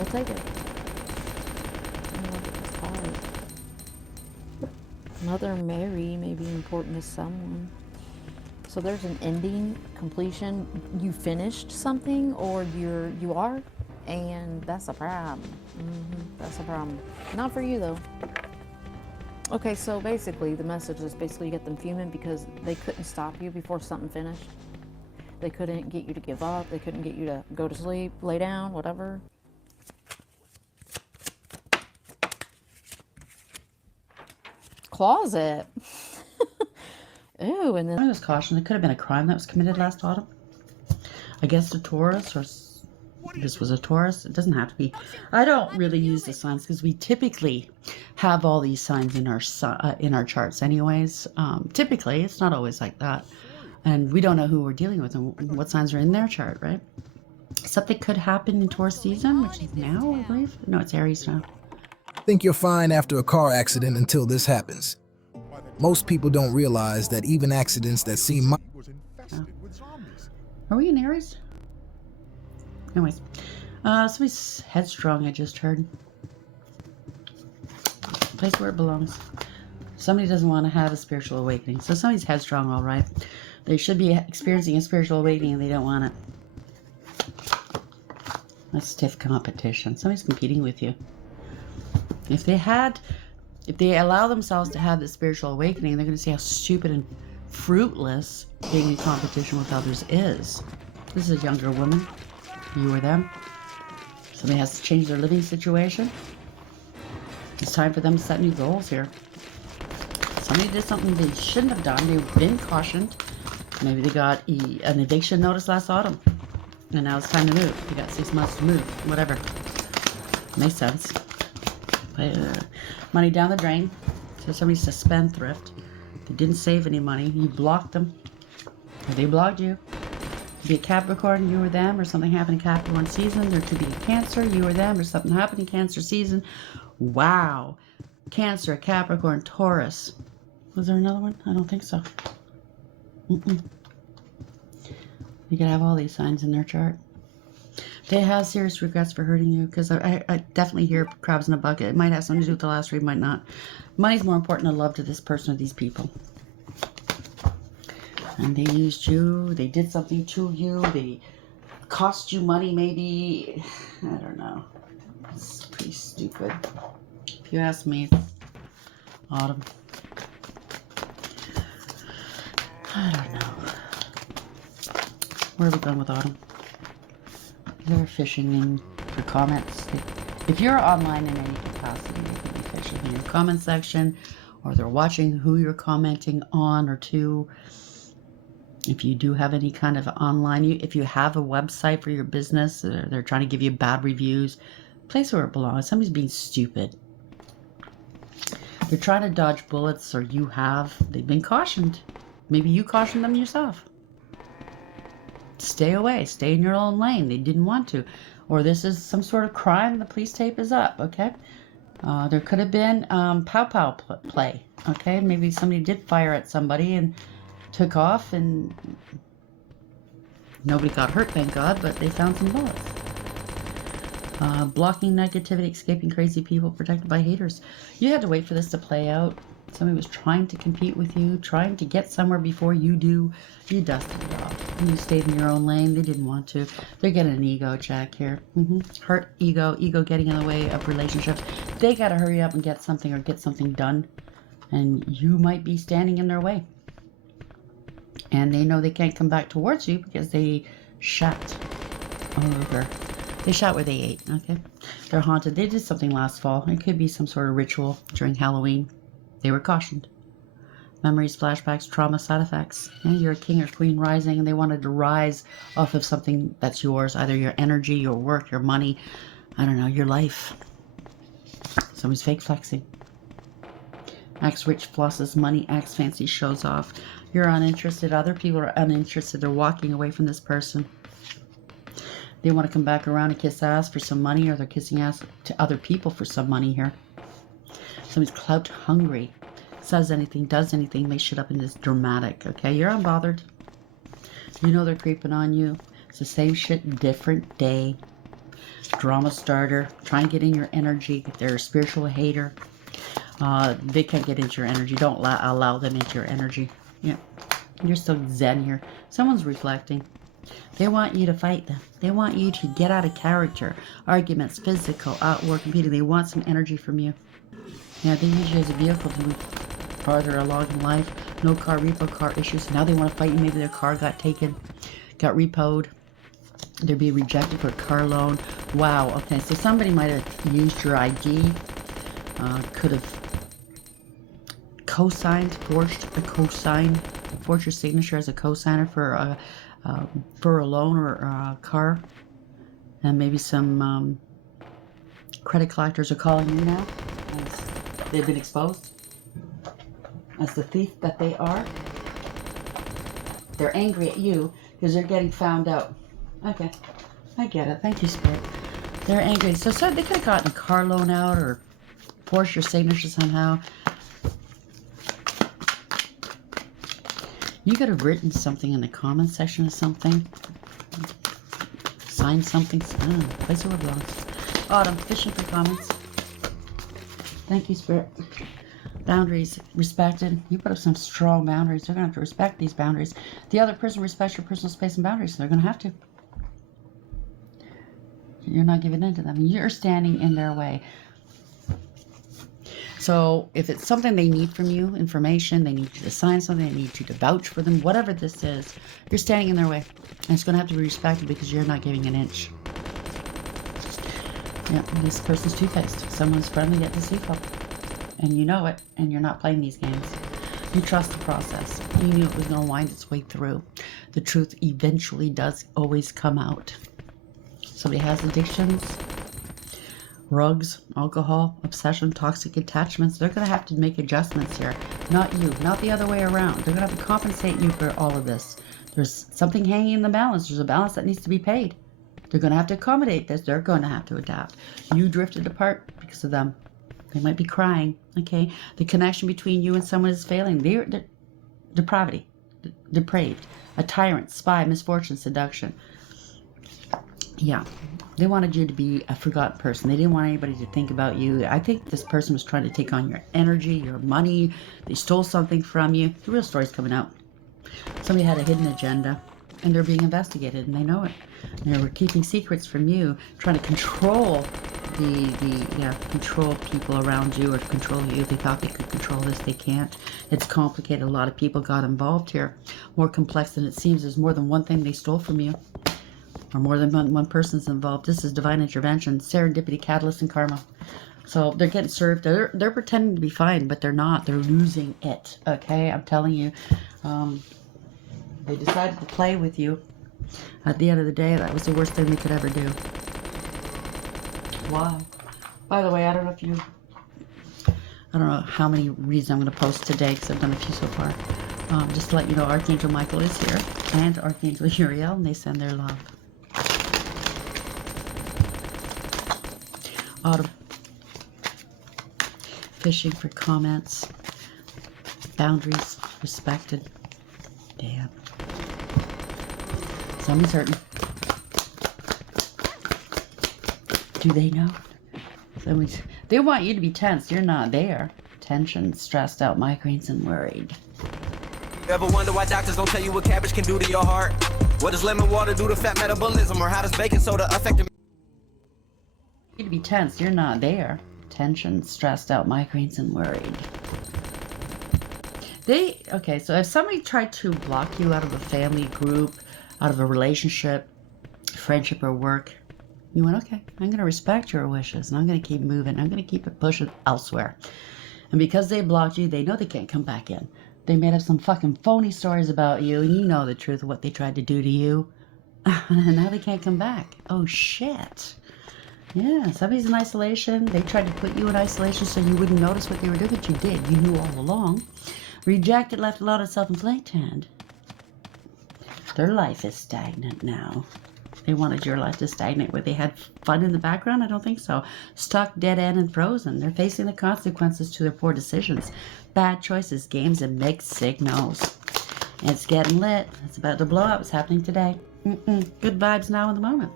We'll take it. Look at this card. Mother Mary may be important to someone. So there's an ending, completion. You finished something, or you are, and that's a problem. That's a problem. Not for you though. Okay, so basically the message is basically you get them fuming because they couldn't stop you before something finished. They couldn't get you to give up. They couldn't get you to go to sleep, lay down, whatever. Closet. Ooh, and then I was cautioned it could have been a crime that was committed last autumn against a Taurus, or this was a Taurus. It doesn't have to be. I don't really use the signs because we typically have all these signs in our charts, anyways. Typically, it's not always like that, and we don't know who we're dealing with and what signs are in their chart, right? Something could happen in Taurus season, which is now, I believe. No, it's Aries now. Think you're fine after a car accident until this happens. Most people don't realize that even accidents that seem Are we in Aries? Anyways, somebody's headstrong, I just heard. Place where it belongs. Somebody doesn't want to have a spiritual awakening. So somebody's headstrong, all right. They should be experiencing a spiritual awakening and they don't want it. That's stiff competition. Somebody's competing with you. If they allow themselves to have this spiritual awakening, they're going to see how stupid and fruitless being in competition with others is. This is a younger woman. You or them. Somebody has to change their living situation. It's time for them to set new goals here. Somebody did something they shouldn't have done. They've been cautioned. Maybe they got an eviction notice last autumn. And now it's time to move. You got 6 months to move. Whatever. Makes sense. Money down the drain. So somebody's a spendthrift. They didn't save any money. You blocked them. Or they blocked you. Be a Capricorn, you or them, or something happened in Capricorn season. There could be a Cancer, you or them, or something happened in Cancer season. Wow. Cancer, Capricorn, Taurus. Was there another one? I don't think so. You could have all these signs in their chart. They have serious regrets for hurting you, because I definitely hear crabs in a bucket. It might have something to do with the last read, might not. Money's more important than love to this person or these people. And they used you, they did something to you, they cost you money maybe. I don't know. It's pretty stupid. If you ask me, Autumn. I don't know. Where are we going with Autumn? They're fishing in for comments. If you're online in any capacity, they can be fishing in your comment section, or they're watching who you're commenting on or to. If you do have any kind of online, if you have a website for your business, they're trying to give you bad reviews, place where it belongs. Somebody's being stupid. They're trying to dodge bullets, or you have. They've been cautioned. Maybe you cautioned them yourself. Stay away. Stay in your own lane. They didn't want to. Or this is some sort of crime. The police tape is up, okay? There could have been pow-pow play, okay? Maybe somebody did fire at somebody and took off, and nobody got hurt, thank God, but they found some bullets. Blocking negativity, escaping crazy people, protected by haters. You had to wait for this to play out. Somebody was trying to compete with you, trying to get somewhere before you do. You dusted it off. You stayed in your own lane. They didn't want to. They're getting an ego check here. Hurt ego getting in the way of relationships. They got to hurry up and get something, or get something done. And you might be standing in their way. And they know they can't come back towards you because they shot over. They shot where they ate, okay? They're haunted. They did something last fall. It could be some sort of ritual during Halloween. They were cautioned. Memories, flashbacks, trauma, side effects. Yeah, you're a king or queen rising, and they wanted to rise off of something that's yours, either your energy, your work, your money, I don't know, your life. Somebody's fake flexing. Acts rich, flosses money, acts fancy, shows off. You're uninterested. Other people are uninterested. They're walking away from this person. They want to come back around and kiss ass for some money, or they're kissing ass to other people for some money here. Somebody's clout hungry. Says anything, does anything, makes shit up, and is dramatic. Okay, you're unbothered. You know they're creeping on you. It's the same shit, different day. drama starter, trying to get in your energy. They're a spiritual hater. They can't get into your energy. Don't allow them into your energy. Yeah, you're so zen here. Someone's reflecting. They want you to fight them. They want you to get out of character. Arguments, physical, outward competing. They want some energy from you. Yeah, they use you as a vehicle to move farther along in life. No car, repo car issues. Now they want to fight you. Maybe their car got taken, got repoed. They're being rejected for a car loan. Wow, okay, so somebody might have used your ID. Could have co-signed, forged your signature as a co-signer for a loan or a car. And maybe some credit collectors are calling you now. They've been exposed as the thief that they are. They're angry at you because they're getting found out. Okay, I get it. Thank you, Spirit. They're angry. So they could have gotten a car loan out or forced your signature somehow. You could have written something in the comment section or something. Signed something. Place where it belongs. Autumn, fishing for comments. Thank you, Spirit. Boundaries respected. You put up some strong boundaries. They're going to have to respect these boundaries. The other person respects your personal space and boundaries, so they're going to have to. You're not giving in to them. You're standing in their way. So if it's something they need from you, information, they need you to sign something, they need you to vouch for them, whatever this is, you're standing in their way. And it's going to have to be respected because you're not giving an inch. Yeah, this person's two-faced. Someone's friendly yet deceitful. And you know it, and you're not playing these games. You trust the process. You knew it was going to wind its way through. The truth eventually does always come out. Somebody has addictions, drugs, alcohol, obsession, toxic attachments. They're going to have to make adjustments here. Not you, not the other way around. They're going to have to compensate you for all of this. There's something hanging in the balance. There's a balance that needs to be paid. They're going to have to accommodate this. They're going to have to adapt. You drifted apart because of them. They might be crying, okay? The connection between you and someone is failing. They're depravity, depraved, a tyrant, spy, misfortune, seduction. Yeah, they wanted you to be a forgotten person. They didn't want anybody to think about you. I think this person was trying to take on your energy, your money. They stole something from you. The real story's coming out. Somebody had a hidden agenda, and they're being investigated, and they know it. And they were keeping secrets from you, trying to control control people around you or control you. They thought they could control this. They can't. It's complicated. A lot of people got involved here. More complex than it seems. There's more than one thing they stole from you. Or more than one person's involved. This is divine intervention, serendipity, catalyst, and karma. So they're getting served. They're pretending to be fine, but they're not. They're losing it. Okay, I'm telling you. They decided to play with you. At the end of the day, that was the worst thing they could ever do. Why? By the way, I don't know how many reads I'm going to post today because I've done a few so far. Just to let you know, Archangel Michael is here and Archangel Uriel, and they send their love. Autumn. Fishing for comments. Boundaries respected. Damn. Somebody's hurting. Do they know? They want you to be tense. You're not there. Tension, stressed out, migraines, and worried. You ever wonder why doctors don't tell you what cabbage can do to your heart? What does lemon water do to fat metabolism? Or how does baking soda affect the... You to be tense. You're not there. Tension, stressed out, migraines, and worried. Okay, so if somebody tried to block you out of a family group, out of a relationship, friendship, or work, you went, okay, I'm going to respect your wishes, and I'm going to keep moving. I'm going to keep it pushing elsewhere. And because they blocked you, they know they can't come back in. They made up some fucking phony stories about you, and you know the truth of what they tried to do to you. And now they can't come back. Oh, shit. Yeah, somebody's in isolation. They tried to put you in isolation so you wouldn't notice what they were doing, but you did. You knew all along. Rejected, left alone, and self-inflicted. Their life is stagnant now. They wanted your life to stagnate where they had fun in the background? I don't think so. Stuck, dead end, and frozen. They're facing the consequences to their poor decisions. Bad choices, games, and mixed signals. It's getting lit. It's about to blow up. It's happening today. Good vibes now in the moment.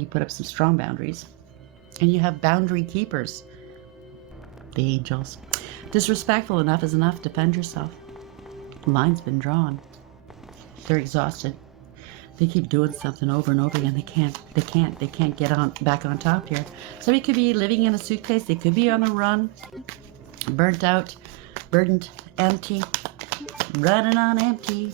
You put up some strong boundaries. And you have boundary keepers. The angels. Disrespectful enough is enough. Defend yourself. The line's been drawn. They're exhausted. They keep doing something over and over again. They can't get on back on top here. Somebody could be living in a suitcase. They could be on the run. Burnt out, burdened, empty, running on empty.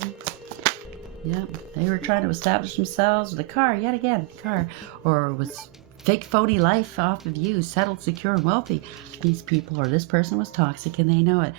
Yep, they were trying to establish themselves with a car, yet again, car, or was fake phony life off of you, settled, secure, and wealthy. These people or this person was toxic and they know it.